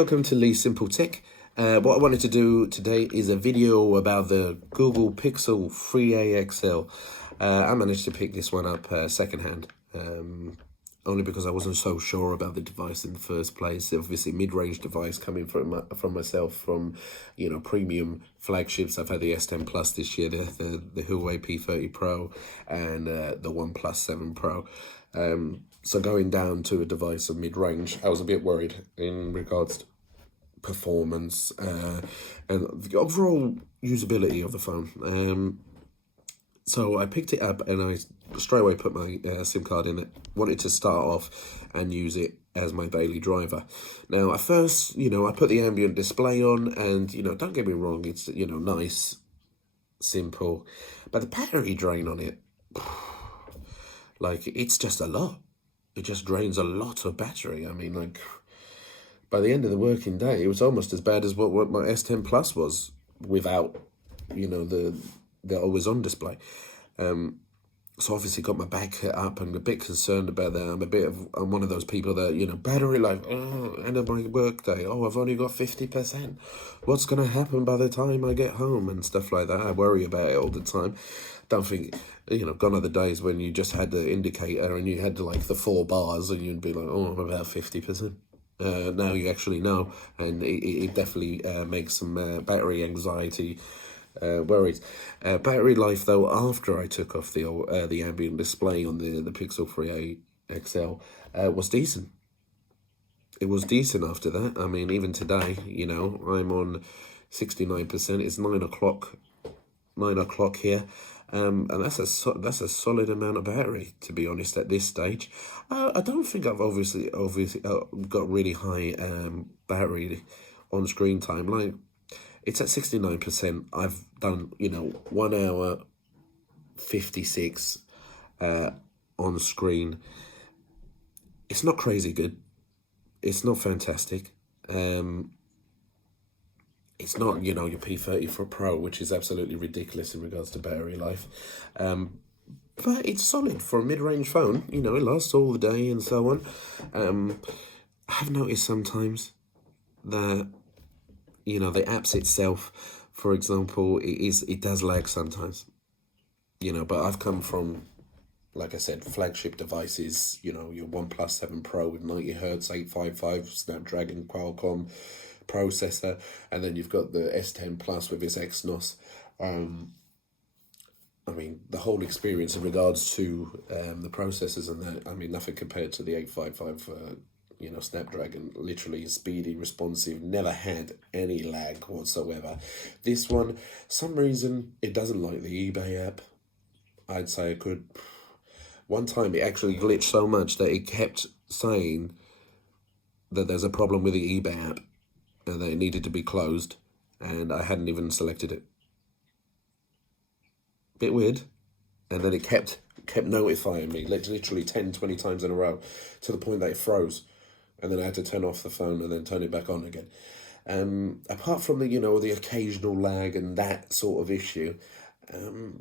welcome to Lee's Simple Tech. What I wanted to do today is a video about the Google Pixel 3a XL. I managed to pick this one up secondhand, only because I wasn't so sure about the device in the first place. Obviously, mid-range device coming from myself from, premium flagships. I've had the S10 Plus this year, the Huawei P30 Pro, and the OnePlus 7 Pro. So going down to a device of mid-range, I was a bit worried in regards to performance and the overall usability of the phone. So I picked it up and I straight away put my SIM card in it. Wanted to start off and use it as my daily driver. Now, at first, I put the ambient display on and, don't get me wrong, it's, nice, simple. But the battery drain on it, it's just a lot. It just drains a lot of battery. I mean, by the end of the working day, it was almost as bad as what my S10 Plus was without, the always-on display. So obviously got my back up and a bit concerned about that. I'm one of those people that, battery life, end of my work day, I've only got 50%. What's going to happen by the time I get home and stuff like that? I worry about it all the time. Don't think, gone are the days when you just had the indicator and you had the 4 bars and you'd be like, I'm about 50%. Now you actually know, and it definitely makes some battery anxiety worries. Battery life, though, after I took off the ambient display on the Pixel 3a XL, was decent. It was decent after that. I mean, even today, I'm on 69%. It's 9 o'clock here. And that's a solid amount of battery, to be honest, at this stage. I don't think I've obviously got really high battery on screen time. It's at 69%. I've done 1 hour 56 on screen. It's not crazy good. It's not fantastic. It's not, your P30 Pro, which is absolutely ridiculous in regards to battery life. But it's solid for a mid-range phone. It lasts all the day and so on. I have noticed sometimes that, the apps itself, for example, it does lag sometimes. But I've come from, like I said, flagship devices, your OnePlus 7 Pro with 90 Hz, 855 Snapdragon Qualcomm processor, and then you've got the S10 Plus with its Exynos. I mean, the whole experience in regards to the processors and that, I mean, nothing compared to the 855 Snapdragon. Literally speedy, responsive, never had any lag whatsoever. This one, some reason it doesn't like the eBay app. I'd say it could. One time it actually glitched so much that it kept saying that there's a problem with the eBay app and that it needed to be closed, and I hadn't even selected it. Bit weird. And then it kept notifying me, literally 10, 20 times in a row, to the point that it froze. And then I had to turn off the phone and then turn it back on again. Apart from the occasional lag and that sort of issue, the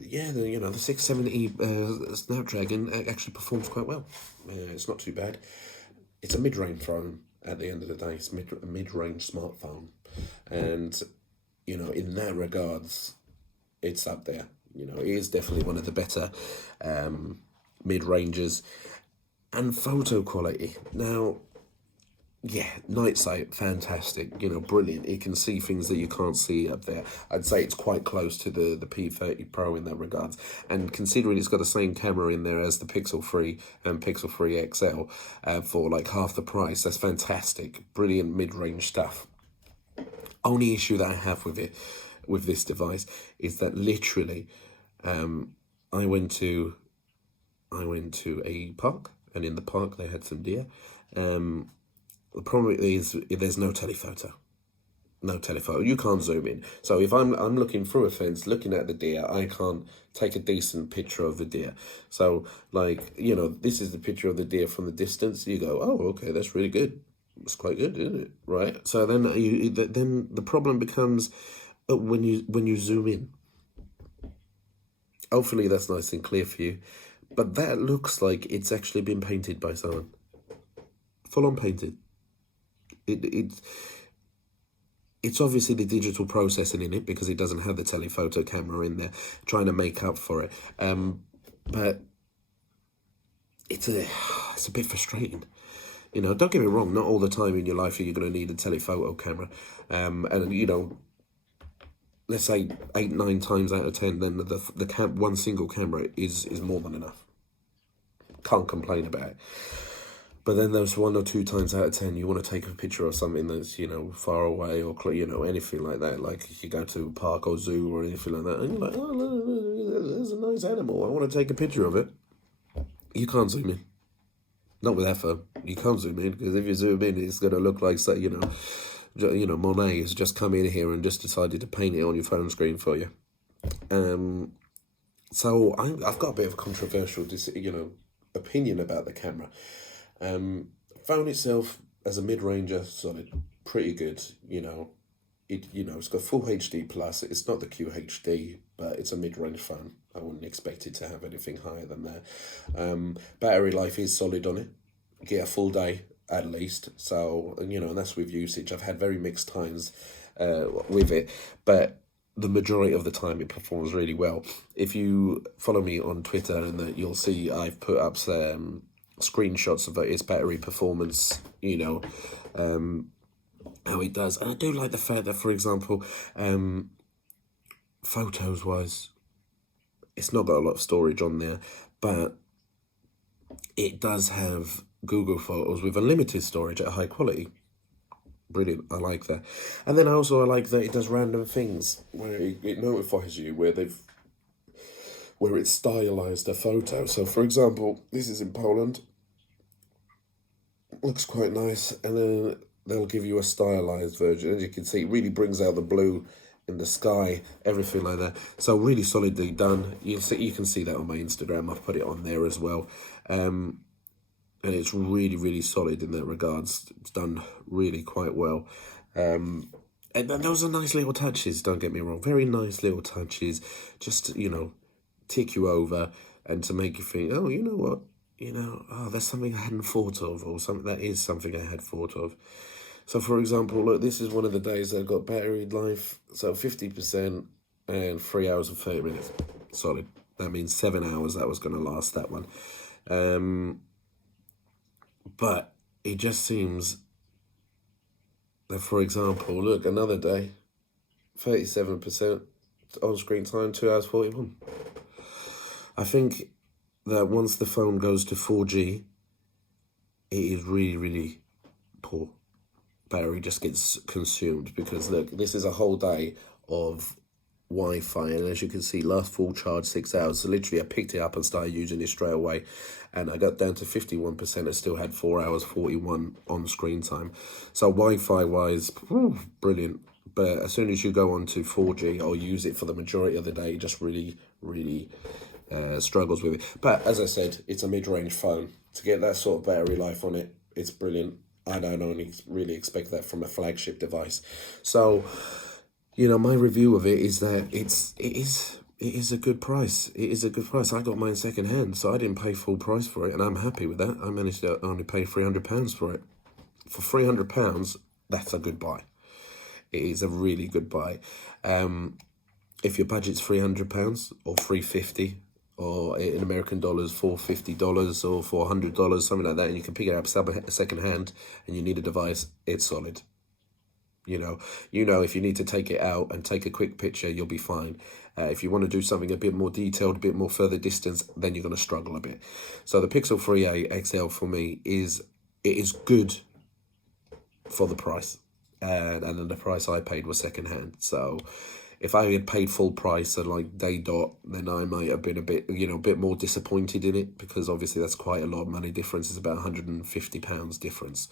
670 Snapdragon actually performs quite well. It's not too bad. It's a mid-range phone at the end of the day. It's a mid-range smartphone. And, in that regards, it's up there. It is definitely one of the better mid-ranges. And photo quality. Now, night sight, fantastic, brilliant. It can see things that you can't see up there. I'd say it's quite close to the P30 Pro in that regards. And considering it's got the same camera in there as the Pixel 3 and Pixel 3 XL for half the price, that's fantastic. Brilliant mid-range stuff. Only issue that I have with this device is that literally I went to a park, and in the park they had some deer. The problem is there's no telephoto. No telephoto. You can't zoom in. So if I'm looking through a fence, looking at the deer, I can't take a decent picture of the deer. So this is the picture of the deer from the distance. You go, oh, okay, that's really good. It's quite good, isn't it? Right. So then then the problem becomes when you zoom in. Hopefully that's nice and clear for you. But that looks like it's actually been painted by someone. Full on painted. It's obviously the digital processing in it because it doesn't have the telephoto camera in there, trying to make up for it. But it's a bit frustrating. You know, don't get me wrong, not all the time in your life are you going to need a telephoto camera. And, you know, let's say 8, 9 times out of 10, then one single camera is more than enough. Can't complain about it. But then there's 1 or 2 times out of 10 you want to take a picture of something that's, you know, far away or, you know, anything like that. Like if you go to a park or zoo or anything like that, and you're like, oh, look, there's a nice animal. I want to take a picture of it. You can't zoom in. Not with that phone. You can't zoom in because if you zoom in, it's going to look like, say, you know, Monet has just come in here and just decided to paint it on your phone screen for you. So I've got a bit of a controversial, you know, opinion about the camera. Phone itself as a mid-ranger, solid, pretty good. You know, it's got full HD plus. It's not the QHD, but it's a mid-range phone. I wouldn't expect it to have anything higher than that. Battery life is solid on it. Get a full day at least. So, you know, and that's with usage. I've had very mixed times with it, but the majority of the time it performs really well. If you follow me on Twitter, and that you'll see I've put up some screenshots of its battery performance, you know, how it does. And I do like the fact that, for example, photos wise, it's not got a lot of storage on there, but it does have Google Photos with unlimited storage at high quality. Brilliant, I like that. And then I like that it does random things where it notifies you where it's stylized a photo. So for example, this is in Poland. Looks quite nice, and then they'll give you a stylized version. As you can see, it really brings out the blue in the sky, everything like that. So really solidly done. You can see that on my Instagram. I've put it on there as well. And it's really, really solid in that regards. It's done really quite well. And those are nice little touches, don't get me wrong. Very nice little touches, just to, you know, tick you over and to make you think, oh, you know what? You know, oh, that's something I hadn't thought of, or something that is something I had thought of. So, for example, look, this is one of the days that I've got battery life, so 50% and 3 hours and 30 minutes. Solid. That means 7 hours that was going to last, that one. But it just seems that, for example, look, another day, 37% on-screen time, 2 hours 41. I think that once the phone goes to 4G, it is really, really poor. Battery just gets consumed because, look, this is a whole day of Wi-Fi, and as you can see, last full charge 6 hours. So literally I picked it up and started using it straight away, and I got down to 51%. I still had 4 hours 41 on screen time. So Wi-Fi wise, brilliant. But as soon as you go on to 4G or use it for the majority of the day, it just really, really struggles with it. But as I said, it's a mid-range phone. To get that sort of battery life on it, it's brilliant. I don't only really expect that from a flagship device. So, you know, my review of it is that it is a good price. It is a good price. I got mine second hand, so I didn't pay full price for it, and I'm happy with that. I managed to only pay £300 for it. For £300, that's a good buy. It is a really good buy. If your budget's £300 or $350, or in American dollars, $450 or $400, something like that, and you can pick it up second hand, and you need a device, it's solid. You know, if you need to take it out and take a quick picture, you'll be fine. If you want to do something a bit more detailed, a bit more further distance, then you're going to struggle a bit. So the Pixel 3a XL for me is good for the price, and then the price I paid was second hand. So if I had paid full price at like day dot, then I might have been a bit more disappointed in it, because obviously that's quite a lot of money difference. It's about £150 difference.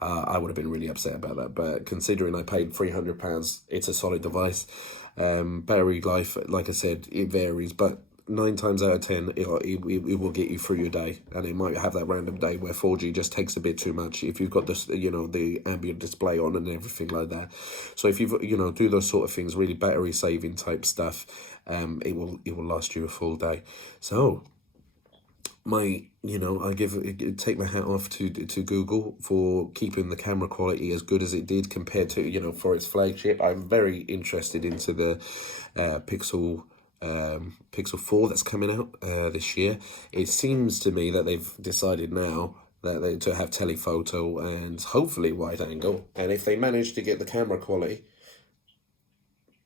I would have been really upset about that. But considering I paid £300, it's a solid device. Battery life, like I said, it varies, but 9 times out of 10, it will get you through your day, and it might have that random day where 4G just takes a bit too much if you've got this, the ambient display on and everything like that. So if you do those sort of things, really battery saving type stuff, it will last you a full day. So I take my hat off to Google for keeping the camera quality as good as it did compared to, for its flagship. I'm very interested into the Pixel 4 that's coming out this year. It seems to me that they've decided now that to have telephoto and hopefully wide angle. And if they manage to get the camera quality,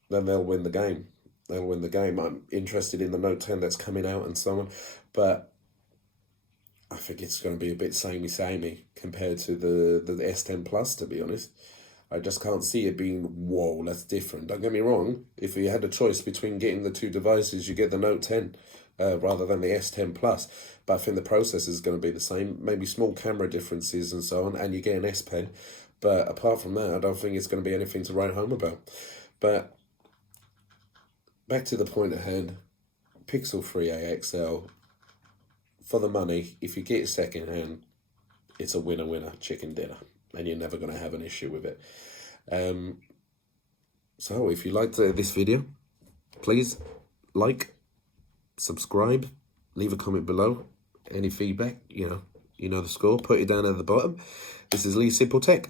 then they'll win the game. They'll win the game. I'm interested in the Note 10 that's coming out and so on, but I think it's going to be a bit samey compared to the S10 Plus, to be honest. I just can't see it being, whoa, that's different. Don't get me wrong. If you had a choice between getting the two devices, you get the Note 10 rather than the S10 Plus. But I think the processor is going to be the same. Maybe small camera differences and so on, and you get an S Pen. But apart from that, I don't think it's going to be anything to write home about. But back to the point at hand, Pixel 3a XL, for the money, if you get it second hand, it's a winner chicken dinner, and you're never going to have an issue with it. So if you liked this video, please like, subscribe, leave a comment below. Any feedback, you know the score. Put it down at the bottom. This is Lee Simple Tech.